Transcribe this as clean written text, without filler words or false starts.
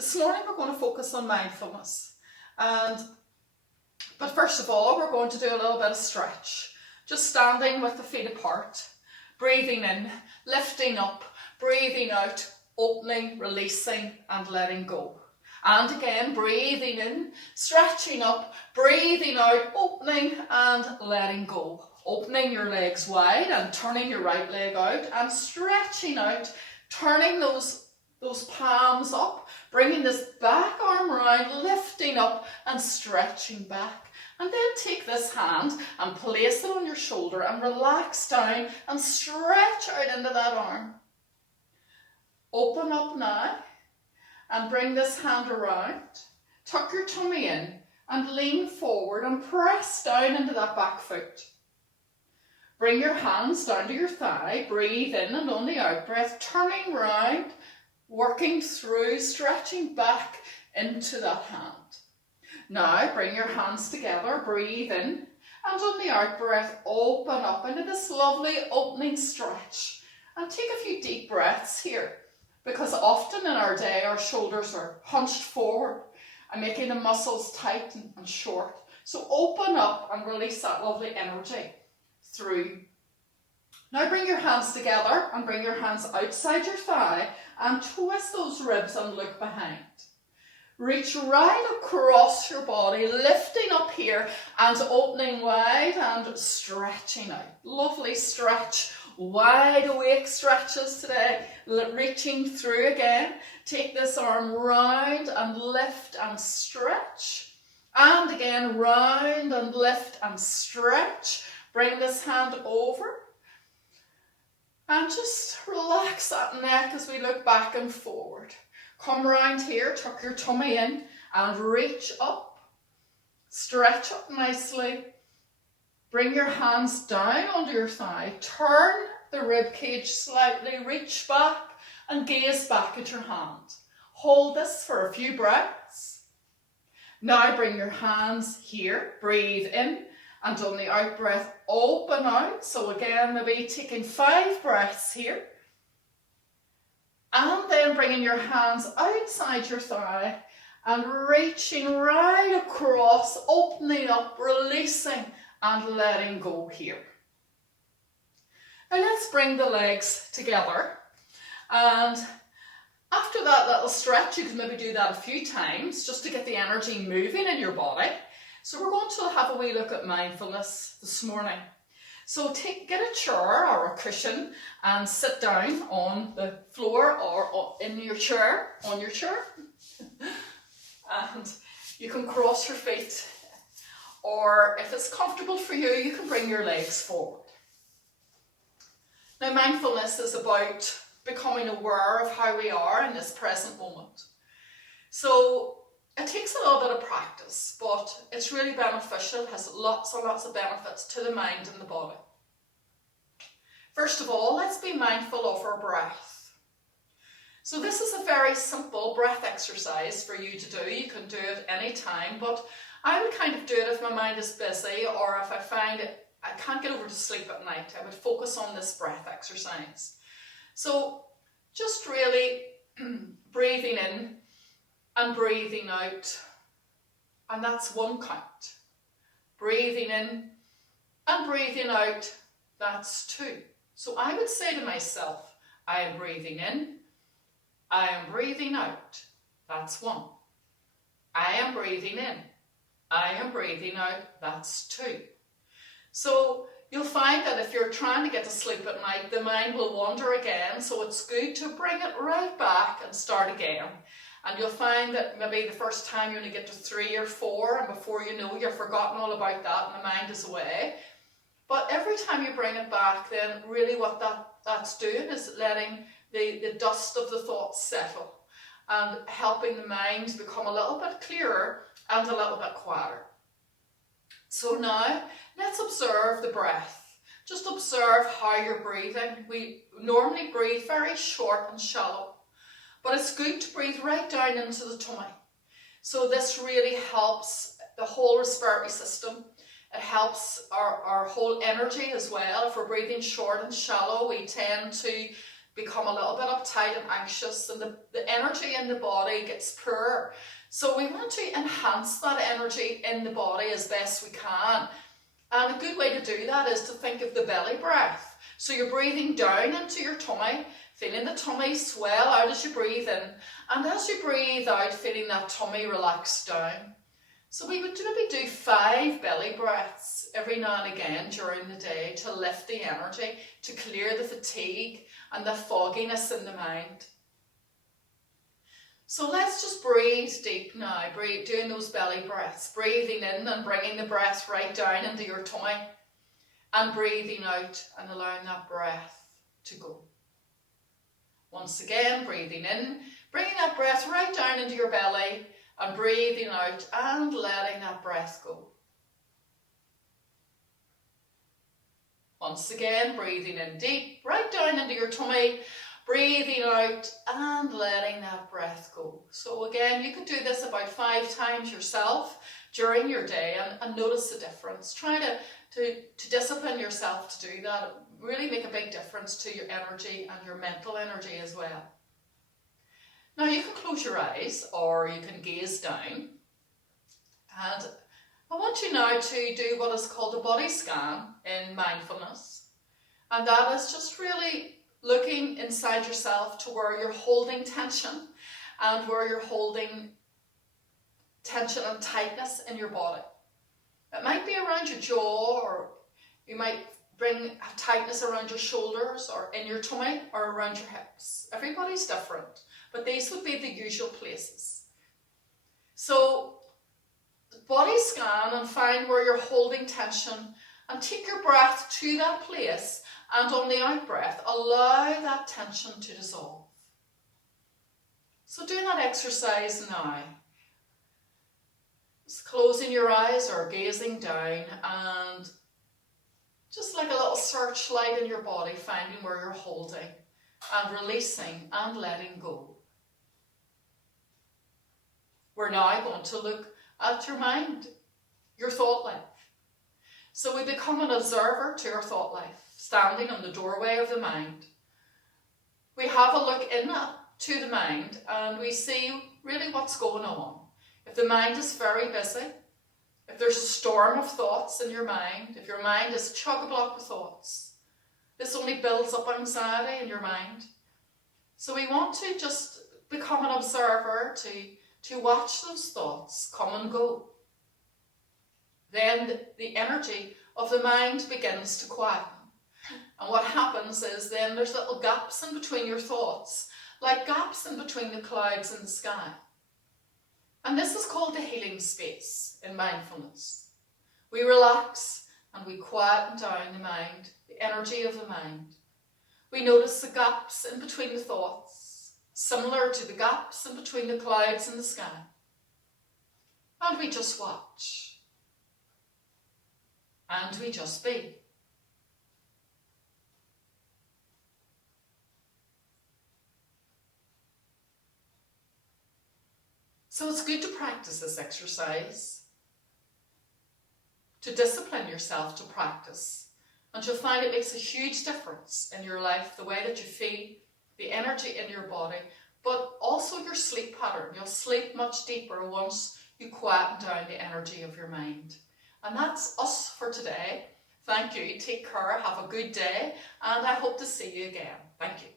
This morning we're going to focus on mindfulness, but first of all we're going to do a little bit of stretch, just standing with the feet apart, breathing in, lifting up, breathing out, opening, releasing and letting go. And again, breathing in, stretching up, breathing out, opening and letting go. Opening your legs wide and turning your right leg out and stretching out, turning those palms up, bringing this back arm round, lifting up and stretching back. And then take this hand and place it on your shoulder and relax down and stretch out into that arm. Open up now and bring this hand around. Tuck your tummy in and lean forward and press down into that back foot. Bring your hands down to your thigh, breathe in and on the out breath, turning round, working through, stretching back into that hand. Now bring your hands together, breathe in and on the out breath, open up into this lovely opening stretch. And take a few deep breaths here, because often in our day our shoulders are hunched forward and making the muscles tight and short. So open up and release that lovely energy through. Now bring your hands together and bring your hands outside your thigh and twist those ribs and look behind. Reach right across your body, lifting up here and opening wide and stretching out. Lovely stretch, wide awake stretches today. Reaching through again. Take this arm round and lift and stretch. And again, round and lift and stretch. Bring this hand over. And just relax that neck as we look back and forward. Come round here, tuck your tummy in and reach up. Stretch up nicely. Bring your hands down onto your thigh. Turn the rib cage slightly, reach back and gaze back at your hand. Hold this for a few breaths. Now bring your hands here, breathe in and on the out breath, open out. So again, maybe taking 5 breaths here. And then bringing your hands outside your thigh and reaching right across, opening up, releasing and letting go here. Now let's bring the legs together. And after that little stretch, you can maybe do that a few times just to get the energy moving in your body. So we're going to have a wee look at mindfulness this morning. So get a chair or a cushion and sit down on the floor or in your chair, on your chair. And you can cross your feet, or if it's comfortable for you, you can bring your legs forward. Now mindfulness is about becoming aware of how we are in this present moment. So it takes a little bit of practice, but it's really beneficial, has lots and lots of benefits to the mind and the body. First of all, let's be mindful of our breath. So this is a very simple breath exercise for you to do. You can do it any time, but I would kind of do it if my mind is busy or if I find I can't get over to sleep at night. I would focus on this breath exercise. So just really breathing in and breathing out, and that's 1 count. Breathing in and breathing out, that's 2. So I would say to myself, I am breathing in, I am breathing out, that's 1. I am breathing in, I am breathing out, that's 2. So you'll find that if you're trying to get to sleep at night, the mind will wander again, so it's good to bring it right back and start again. And you'll find that maybe the first time you only get to 3 or 4, and before you know, you've forgotten all about that and the mind is away. But every time you bring it back, then really what that's doing is letting the dust of the thoughts settle and helping the mind become a little bit clearer and a little bit quieter. So now, let's observe the breath. Just observe how you're breathing. We normally breathe very short and shallow, but it's good to breathe right down into the tummy. So this really helps the whole respiratory system. It helps our whole energy as well. If we're breathing short and shallow, we tend to become a little bit uptight and anxious, and the energy in the body gets poorer. So we want to enhance that energy in the body as best we can. And a good way to do that is to think of the belly breath. So you're breathing down into your tummy, feeling the tummy swell out as you breathe in. And as you breathe out, feeling that tummy relax down. So we would maybe do 5 belly breaths every now and again during the day to lift the energy, to clear the fatigue and the fogginess in the mind. So let's just breathe deep now, doing those belly breaths, breathing in and bringing the breath right down into your tummy, and breathing out and allowing that breath to go. Once again, breathing in, bringing that breath right down into your belly, and breathing out and letting that breath go. Once again, breathing in deep, right down into your tummy, breathing out and letting that breath go. So again, you could do this about 5 times yourself during your day and notice the difference. Try to discipline yourself to do that. It really make a big difference to your energy and your mental energy as well. Now you can close your eyes or you can gaze down, and I want you now to do what is called a body scan in mindfulness, and that is just really looking inside yourself to where you're holding tension and where you're holding tension and tightness in your body. It might be around your jaw, or you might bring tightness around your shoulders or in your tummy or around your hips. Everybody's different, but these would be the usual places. So body scan and find where you're holding tension and take your breath to that place, and on the out breath allow that tension to dissolve. So doing that exercise now, just closing your eyes or gazing down, and just like a little searchlight in your body, finding where you're holding and releasing and letting go. We're now going to look at your mind, your thought life. So we become an observer to your thought life, standing on the doorway of the mind. We have a look in to the mind and we see really what's going on. If the mind is very busy, if there's a storm of thoughts in your mind, if your mind is chock-a-block with thoughts, this only builds up anxiety in your mind. So we want to just become an observer to watch those thoughts come and go. Then the energy of the mind begins to quieten. And what happens is then there's little gaps in between your thoughts, like gaps in between the clouds in the sky. And this is called the healing space in mindfulness. We relax and we quieten down the mind, the energy of the mind. We notice the gaps in between the thoughts, similar to the gaps in between the clouds in the sky. And we just watch. And we just be. So it's good to practice this exercise, to discipline yourself to practice, and you'll find it makes a huge difference in your life, the way that you feel, the energy in your body, but also your sleep pattern. You'll sleep much deeper once you quieten down the energy of your mind. And that's us for today. Thank you, take care, have a good day, and I hope to see you again. Thank you.